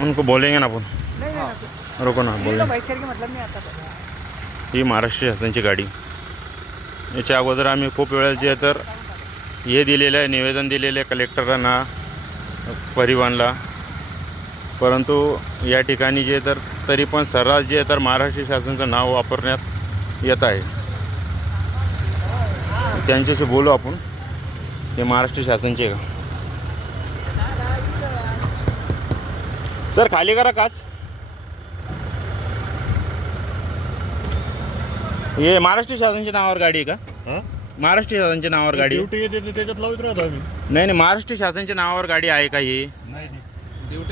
उनको बोलेंगे ना अपन, नहीं रुको ना बोलेंगे। बाईक के मतलब नाही आता ही महाराष्ट्र शासनाची गाडी, याच्या अगोदर आम्ही खूप वेळा जे तर हे दिलेलं आहे, निवेदन दिलेलं आहे कलेक्टरांना, परिवहनला, परंतु या ठिकाणी जे तर तरी पण सर्रास जे तर महाराष्ट्र शासनाचं नाव वापरण्यात येत आहे। त्यांच्याशी बोलू आपण, ते महाराष्ट्र शासनचे का सर? खाली करा काच। हे महाराष्ट्र शासनाच्या नावावर गाडी आहे का? महाराष्ट्र शासनाच्या नावावर गाडी त्याच्यात लावत राहतो आम्ही। नाही, महाराष्ट्र शासनाच्या नावावर गाडी आहे का ही?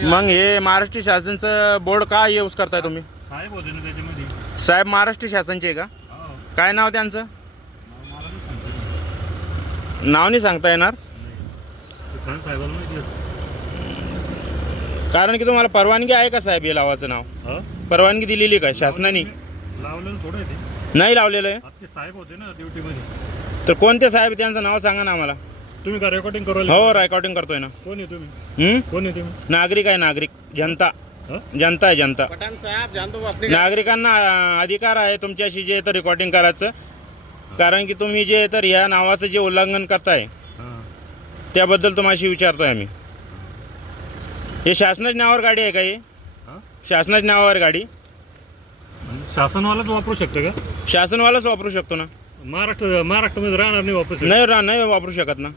मग हे महाराष्ट्र शासनाचं बोर्ड का यूज करताय तुम्ही? साहेब होते ना त्याच्यामध्ये। साहेब महाराष्ट्र शासनचे आहे का? काय नाव त्यांचं? नाव नाही सांगता येणार, कारण की तुम्हाला परवानगी आहे का साहेब हे लावायचं नाव? परवानगी दिलेली का शासनाने? लावलेलं थोडं आहे, नाही लावलेलं आहे। आपले साहेब होते ना ड्युटी मध्ये। तर कोणते साहेब, त्यांचं नाव सांगा ना आम्हाला। तुम्ही का रेकॉर्डिंग करू? हो, रेकॉर्डिंग करतोय ना। कोण आहे तुम्ही? कोण आहे तुम्ही? नागरिक आहे, नागरिक, जनता, जनता आहे, जनता। पठाण साहब जानतो अपनी नागरिकांना अधिकार आहे तुमच्याशी जे तर रेकॉर्डिंग करायचं, कारण की तुम्ही जे तर या नावाचं जे उल्लंघन करताय त्याबद्दल तुम्हाशी विचारतोय आम्ही। हे शासनाच्या नावावर गाडी आहे का? हे शासनाच्या नावावर गाडी शासनवालाच वापरू शकतो का? शासनवालाच वापरू शकतो ना। महाराष्ट्रामध्ये राहणार नाही वापस? नाही वापरू शकत ना,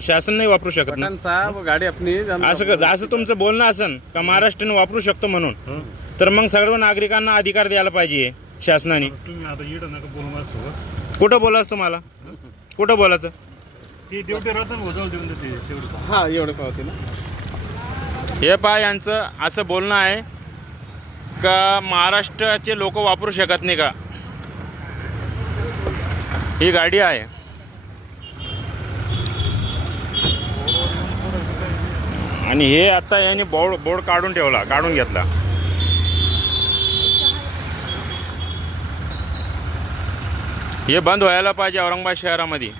शासन नाही वापरू शकत ना। पठाण साहब गाडी अपनी असं तुमचं बोलणं असन का महाराष्ट्राने वापरू शकतो म्हणून, तर मग सर्व नागरिकांना अधिकार द्यायला पाहिजे शासनाने। तुम्ही आता इकडं नका बोलू माझ्यासोबत। कुठं बोलायचं तुम्हाला? कुठं बोलायचं? ती ड्युटी रतन होजाल देऊन देते तेवढं। हा एवढे पावते ना। हे पहा, यांचं असं बोलणं आहे का महाराष्ट्राचे लोक वापरू शकत नाही का ही गाडी आहे। आणि हे आता यांनी बोर्ड काढून घेतला। हे बंद व्हायला पाहिजे औरंगाबाद शहरामध्ये।